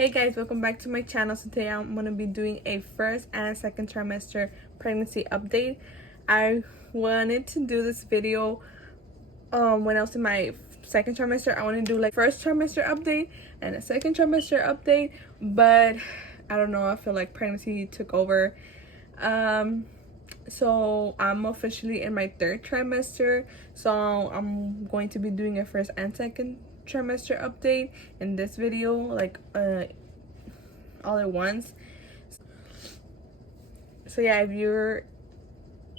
Hey guys, welcome back to my channel. So today I'm going to be doing a first and second trimester pregnancy update. I wanted to do this video when I was in my second trimester. I want to do like first trimester update and a second trimester update, but I don't know, I feel like pregnancy took over. So I'm officially in my third trimester, so I'm going to be doing a first and second trimester update in this video, like all at once. So yeah, if you're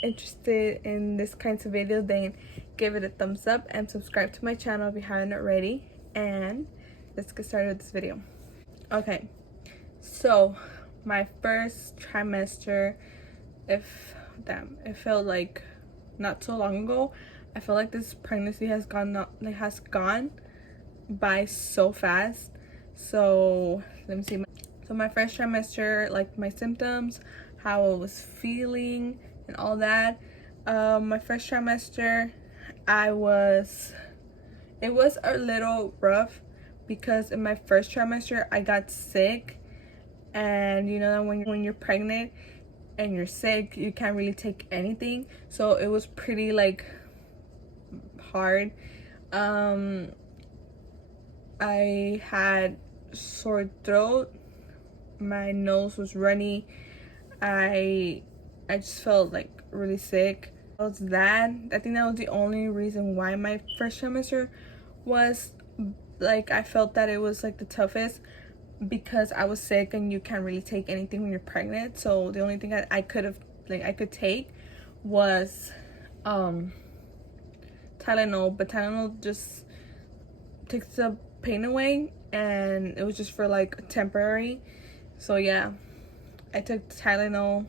interested in this kinds of videos, then give it a thumbs up and subscribe to my channel if you haven't already. And let's get started with this video. Okay, so my first trimester, it felt like not so long ago. I feel like this pregnancy has gone by so fast. So let me see. So my first trimester, like my symptoms, how I was feeling and all that. My first trimester, it was a little rough because in my first trimester I got sick, and you know when you're pregnant and you're sick, you can't really take anything, so it was pretty like hard. I had sore throat, my nose was runny, I just felt like really sick. I think that was the only reason why my first trimester was like, I felt that it was like the toughest, because I was sick and you can't really take anything when you're pregnant. So the only thing I could take was Tylenol, but Tylenol just takes the pain away, and it was just for like temporary. So yeah, I took Tylenol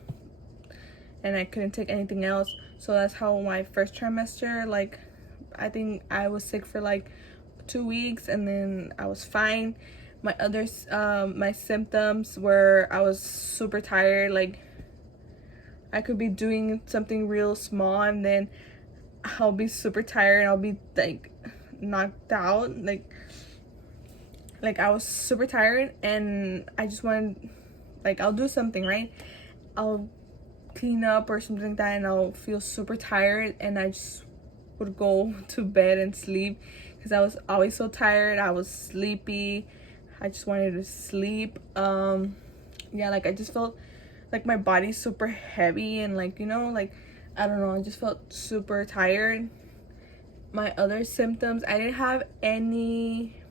and I couldn't take anything else. So that's how my first trimester, like, I think I was sick for like 2 weeks and then I was fine. My my symptoms were, I was super tired. Like, I could be doing something real small and then I'll be super tired and I'll be like knocked out. Like I was super tired and I just wanted, like, I'll do something, right? I'll clean up or something like that and I'll feel super tired and I just would go to bed and sleep because I was always so tired. I was sleepy. I just wanted to sleep. Yeah, like I just felt like my body's super heavy and like, you know, like, I don't know, I just felt super tired. My other symptoms, I didn't have any.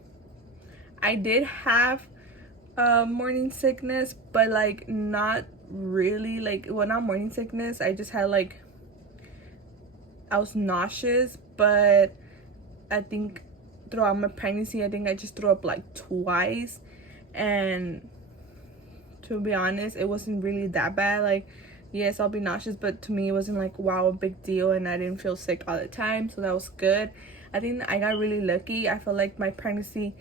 I did have morning sickness, but like not really, like, well, not morning sickness. I just had like, I was nauseous, but I think throughout my pregnancy, I think I just threw up like twice, and to be honest, it wasn't really that bad. Like, yes, I'll be nauseous, but to me it wasn't like, wow, a big deal, and I didn't feel sick all the time, so that was good. I think I got really lucky. I feel like my pregnancy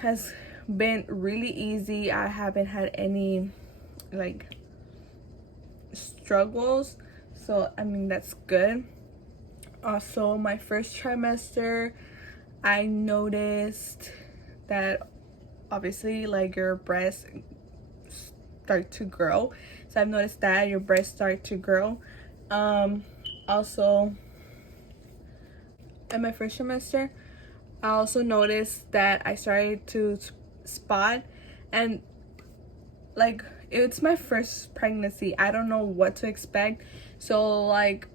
has been really easy. I haven't had any like struggles, so I mean, that's good. Also, my first trimester, I noticed that obviously, like, your breasts start to grow. So I've noticed that your breasts start to grow. Also, in my first trimester, I also noticed that I started to spot, and like, it's my first pregnancy. I don't know what to expect, so like,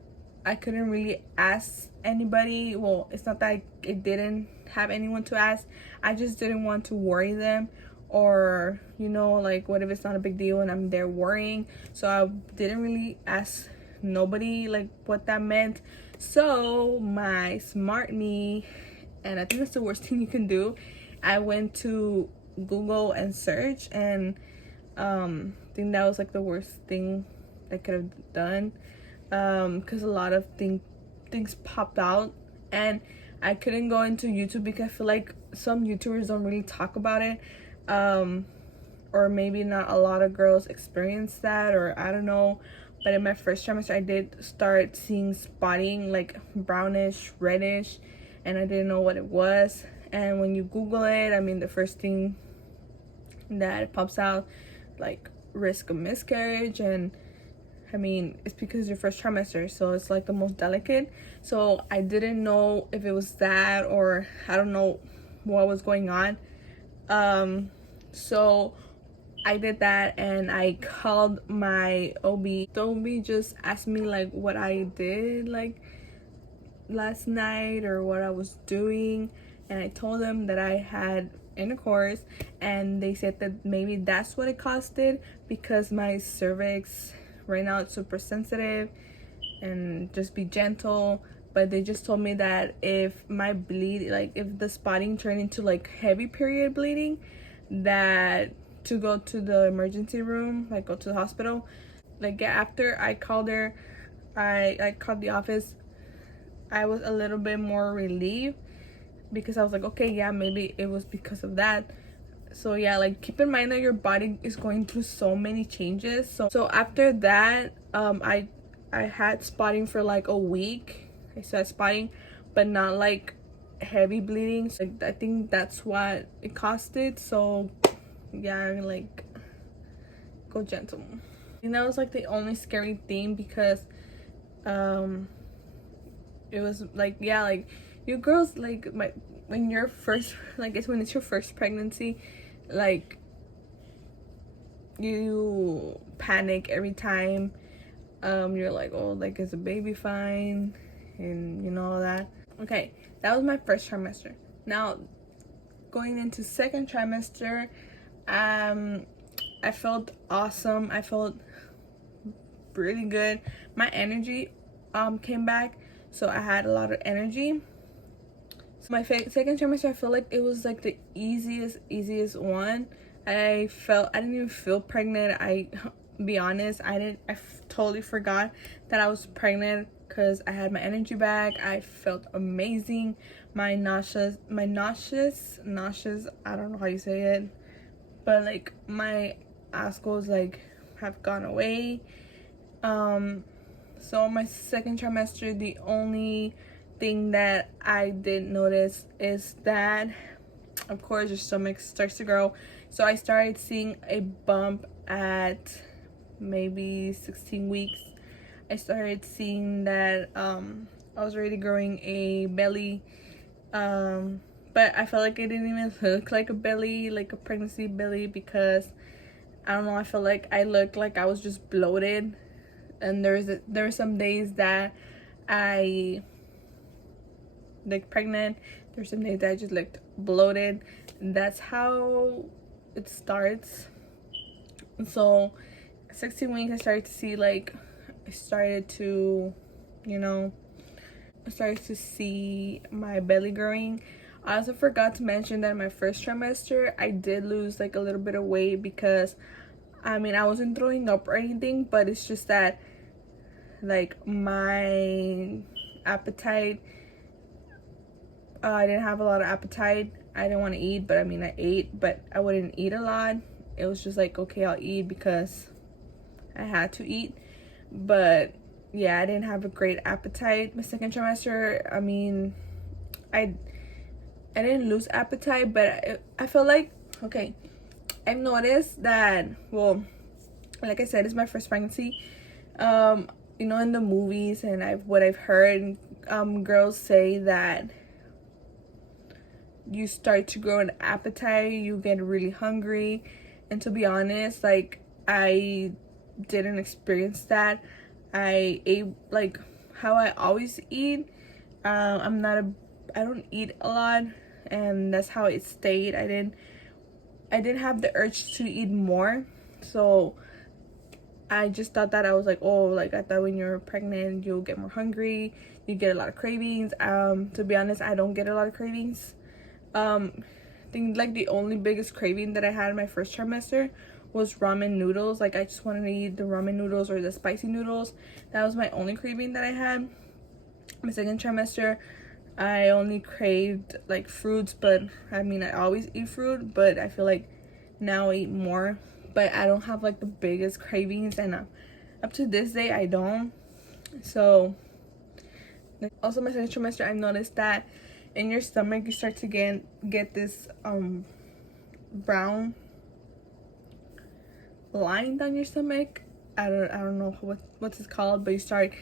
I couldn't really ask anybody. Well, it's not that I didn't have anyone to ask, I just didn't want to worry them, or, you know, like, what if it's not a big deal and I'm there worrying. So I didn't really ask nobody like what that meant. So my smart me, and I think that's the worst thing you can do, I went to Google and search, and I think that was like the worst thing I could have done, because a lot of things popped out, and I couldn't go into YouTube because I feel like some YouTubers don't really talk about it, or maybe not a lot of girls experience that, or I don't know. But in my first trimester, I did start seeing spotting, like brownish, reddish, and I didn't know what it was. And when you Google it, I mean, the first thing that it pops out, like risk of miscarriage. And I mean, it's because your first trimester, so it's like the most delicate. So I didn't know if it was that, or I don't know what was going on. So I did that, and I called my OB. The OB just asked me like what I did like last night or what I was doing, and I told them that I had intercourse, and they said that maybe that's what it caused it, because my cervix right now it's super sensitive, and just be gentle. But they just told me that if my bleed, like if the spotting turned into like heavy period bleeding, that to go to the emergency room, like go to the hospital. Like after I called her, I called the office, I was a little bit more relieved, because I was like, okay, yeah, maybe it was because of that. So yeah, like keep in mind that your body is going through so many changes. So after that, I had spotting for like a week. I started spotting, but not like heavy bleeding. So, like, I think that's what it costed. So yeah, like go gentle. And that was like the only scary thing, because um it was like, yeah, like you girls, like when you're first, like it's when it's your first pregnancy, like you panic every time. You're like, oh, like is the baby fine, and you know all that. Okay, that was my first trimester. Now going into second trimester, I felt awesome. I felt really good. My energy came back, so I had a lot of energy. So my second trimester, I feel like it was like the easiest one. I didn't even feel pregnant. I be honest, I totally forgot that I was pregnant, because I had my energy back. I felt amazing. My nauseous, I don't know how you say it, but like my ascos like have gone away. So my second trimester, the only thing that I did notice is that, of course, your stomach starts to grow. So I started seeing a bump at maybe 16 weeks. I started seeing that I was already growing a belly, but I felt like it didn't even look like a belly, like a pregnancy belly, because I don't know, I felt like I looked like I was just bloated. And there were some days that I looked pregnant. There's some days that I just looked bloated. That's how it starts. So 16 weeks, I started to see like, I started to, you know, I started to see my belly growing. I also forgot to mention that in my first trimester, I did lose like a little bit of weight, because I mean, I wasn't throwing up or anything, but it's just that like my appetite, I didn't have a lot of appetite. I didn't want to eat, but I mean I ate, but I wouldn't eat a lot. It was just like, okay, I'll eat because I had to eat. But yeah, I didn't have a great appetite my second trimester. I mean, I didn't lose appetite, but I feel like, okay, I've noticed that, well, like I said, it's my first pregnancy. You know, in the movies and what I've heard, girls say that you start to grow an appetite, you get really hungry. And to be honest, like I didn't experience that. I ate like how I always eat. I don't eat a lot, and that's how it stayed. I didn't have the urge to eat more. So I just thought that, I was like, oh, like I thought when you're pregnant you'll get more hungry, you get a lot of cravings. To be honest, I don't get a lot of cravings. I think like the only biggest craving that I had in my first trimester was ramen noodles. Like I just wanted to eat the ramen noodles or the spicy noodles. That was my only craving that I had. My second trimester, I only craved like fruits, but I mean I always eat fruit, but I feel like now I eat more. But I don't have like the biggest cravings, and up to this day I don't. So also my second trimester, I noticed that in your stomach you start to get this brown line down your stomach. I don't know what's it called, but you start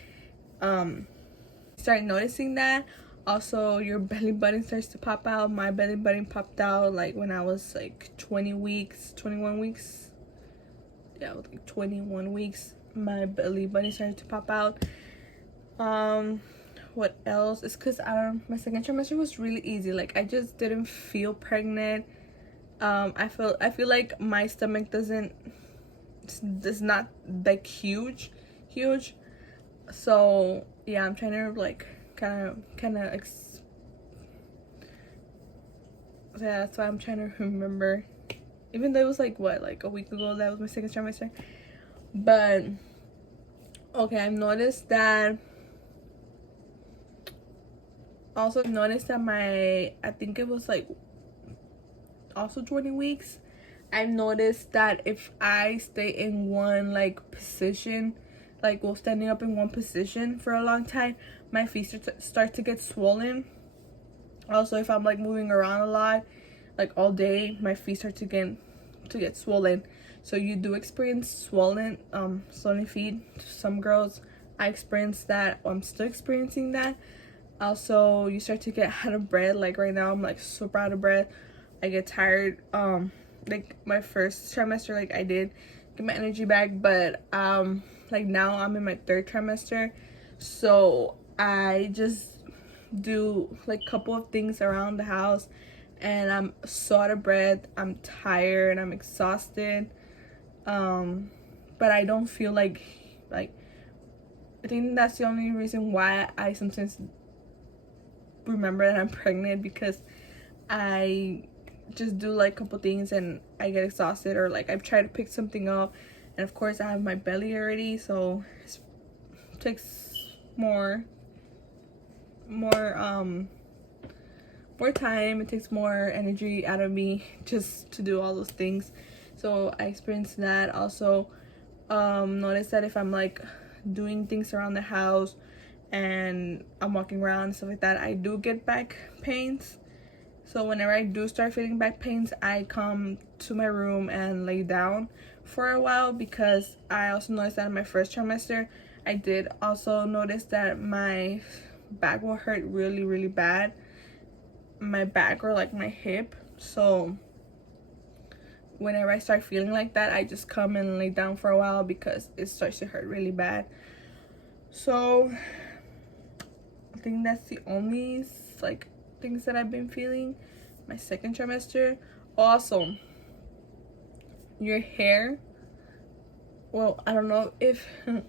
noticing that. Also, your belly button starts to pop out. My belly button popped out like when I was like 21 weeks. Yeah, like 21 weeks. My belly button started to pop out. What else? It's because my second trimester was really easy. Like, I just didn't feel pregnant. I feel like my stomach it's not like huge. So yeah, I'm trying to like kind of so yeah, that's why I'm trying to remember, even though it was like a week ago that was my second trimester. But okay, I've noticed that my, I think it was like also 20 weeks, I've noticed that if I stay in one like position, like standing up in one position for a long time, my feet start to get swollen. Also, if I'm like moving around a lot, like all day, my feet start to get swollen. So you do experience swollen feet. Some girls, I experienced that. I'm still experiencing that. Also, you start to get out of breath. Like right now, I'm like super out of breath. I get tired. Like my first trimester, like I did get my energy back, but like now I'm in my third trimester, so I just do like a couple of things around the house, and I'm so out of breath. I'm tired. I'm exhausted. But I don't feel like I think that's the only reason why I sometimes remember that I'm pregnant, because I just do like a couple things and I get exhausted, or like I've tried to pick something up, and of course I have my belly already, so it takes more time. It takes more energy out of me just to do all those things. So I experienced that. Also, notice that if I'm like doing things around the house and I'm walking around and stuff like that, I do get back pains. So whenever I do start feeling back pains, I come to my room and lay down for a while, because I also noticed that in my first trimester, I did also notice that my back will hurt really, really bad. My back, or like my hip. So whenever I start feeling like that, I just come and lay down for a while because it starts to hurt really bad. So I think that's the only like things that I've been feeling my second trimester. Also, your hair, well, I don't know if I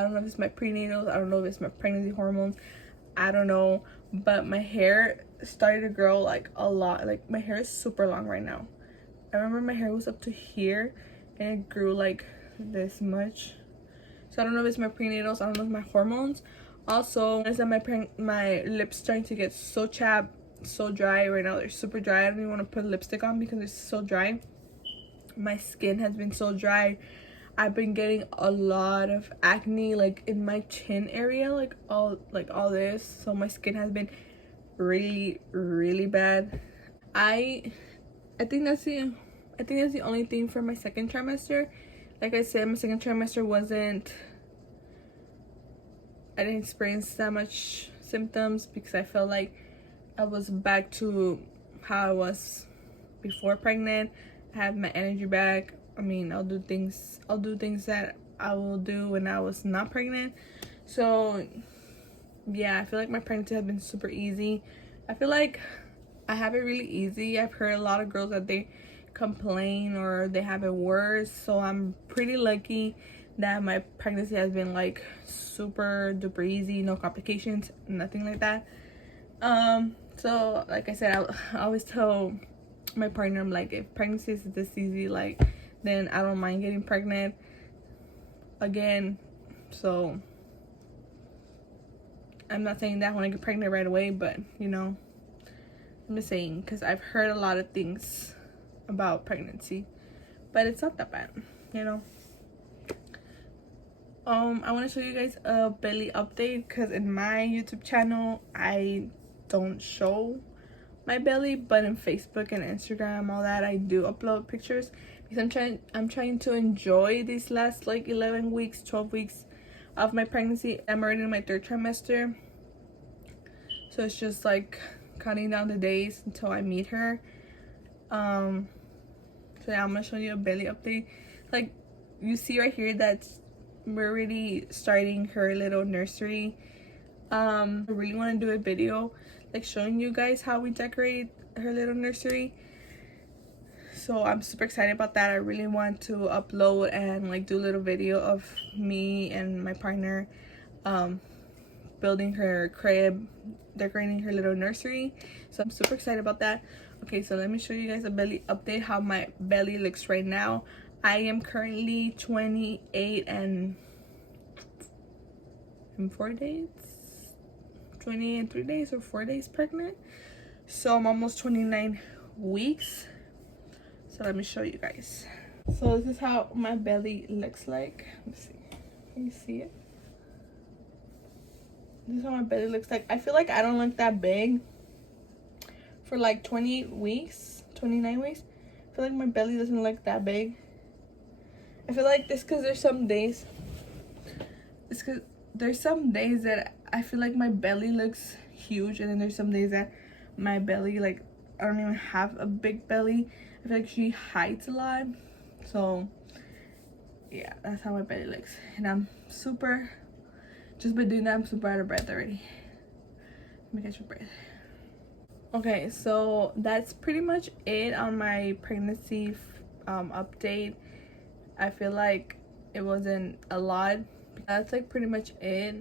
don't know if it's my prenatals, I don't know if it's my pregnancy hormones, I don't know, but my hair started to grow like a lot. Like my hair is super long right now. I remember my hair was up to here and it grew like this much. So I don't know if it's my prenatals, I don't know if it's my hormones. Also, is that my lips starting to get so chapped, so dry right now. They're super dry. I don't even want to put lipstick on because it's so dry. My skin has been so dry. I've been getting a lot of acne, like in my chin area, like all this. So my skin has been really, really bad. I think that's the only thing for my second trimester. Like I said, my second trimester I didn't experience that much symptoms because I felt like I was back to how I was before pregnant. I have my energy back. I mean, I'll do things that I will do when I was not pregnant. So yeah, I feel like my pregnancy has been super easy. I feel like I have it really easy. I've heard a lot of girls that they complain or they have it worse. So I'm pretty lucky that my pregnancy has been like super duper easy, no complications, nothing like that. So like I said, I always tell my partner, I'm like, if pregnancy is this easy, like, then I don't mind getting pregnant again. So I'm not saying that I want to get pregnant right away, but you know, I'm just saying, because I've heard a lot of things about pregnancy, but it's not that bad, you know. I want to show you guys a belly update, because in my YouTube channel I don't show my belly, but in Facebook and Instagram, all that, I do upload pictures because I'm trying to enjoy these last like 11 weeks, 12 weeks of my pregnancy. I'm already in my 3rd trimester, so it's just like counting down the days until I meet her. So yeah, I'm gonna show you a belly update. Like you see right here that we're already starting her little nursery. I really want to do a video like showing you guys how we decorate her little nursery, so I'm super excited about that. I really want to upload and like do a little video of me and my partner building her crib, decorating her little nursery, so I'm super excited about that. Okay, so let me show you guys a belly update, how my belly looks right now. I am currently 28 and 4 days, 20 and 3 days or 4 days pregnant, so I'm almost 29 weeks. So let me show you guys. So this is how my belly looks like. Let's see, can you see it? This is how my belly looks like. I feel like I don't look that big for like 28 weeks, 29 weeks. I feel like my belly doesn't look that big. I feel like this because there's some days that I feel like my belly looks huge, and then there's some days that my belly, like, I don't even have a big belly. I feel like she hides a lot. So yeah, that's how my belly looks, and I'm super, just by doing that, I'm super out of breath already. Let me catch my breath. Okay, so that's pretty much it on my pregnancy update. I feel like it wasn't a lot. That's like pretty much it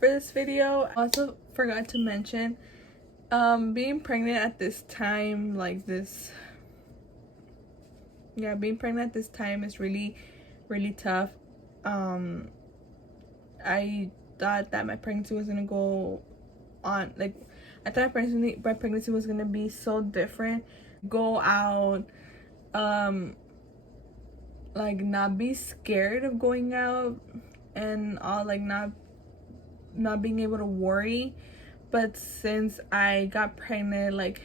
for this video. I also forgot to mention being pregnant at this time, like this, yeah, being pregnant at this time is really tough. I thought that my pregnancy was gonna go on, like, I thought my pregnancy was gonna be so different. Go out, like, not be scared of going out and all, like, not being able to worry. But since I got pregnant, like,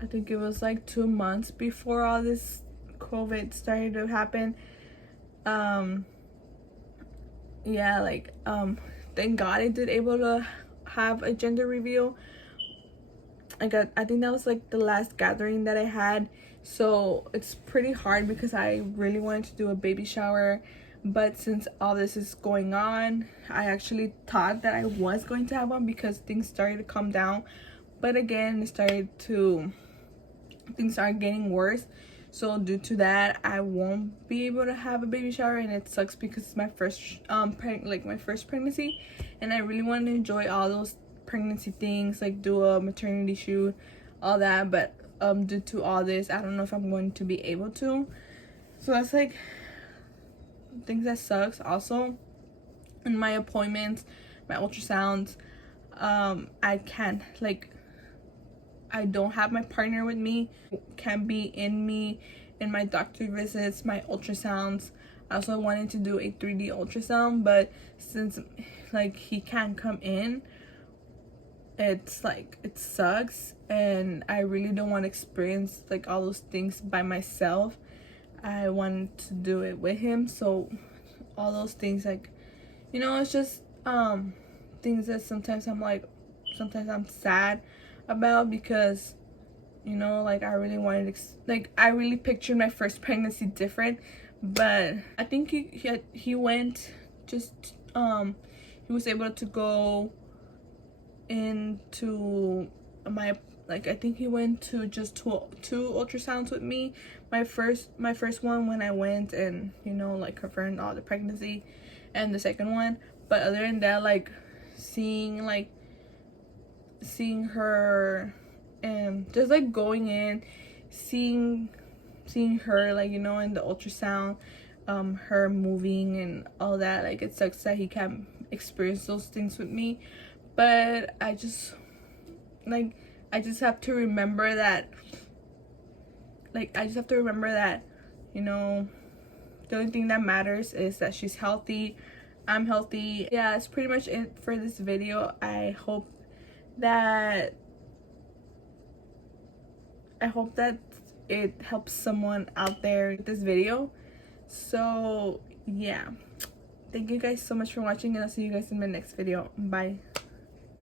I think it was like 2 months before all this COVID started to happen, yeah, like, thank God I did able to have a gender reveal. I think that was like the last gathering that I had, so it's pretty hard because I really wanted to do a baby shower. But since all this is going on, I actually thought that I was going to have one because things started to calm down, but again things started getting worse. So due to that, I won't be able to have a baby shower, and it sucks because it's my first my first pregnancy, and I really want to enjoy all those pregnancy things, like do a maternity shoot, all that. But due to all this, I don't know if I'm going to be able to. So that's like things that sucks. Also, in my appointments, my ultrasounds, I can't, like, I don't have my partner with me, can't be in my doctor visits, my ultrasounds. I also wanted to do a 3D ultrasound, but since, like, he can't come in, it's like, it sucks, and I really don't want to experience like all those things by myself. I wanted to do it with him. So all those things, like, you know, it's just things that sometimes I'm sad about, because, you know, like, I really wanted I really pictured my first pregnancy different. But I think he went, just he was able to go into my, like, I think he went to just two ultrasounds with me. My first one, when I went and, you know, like, confirmed all the pregnancy, and the second one. But other than that, like, seeing her and just like going in, seeing her, like, you know, in the ultrasound, her moving and all that, like, it sucks that he can't experience those things with me. But I just have to remember that, you know, the only thing that matters is that she's healthy, I'm healthy. Yeah, that's pretty much it for this video. I hope that I hope that it helps someone out there with this video. So yeah, thank you guys so much for watching, and I'll see you guys in my next video. Bye.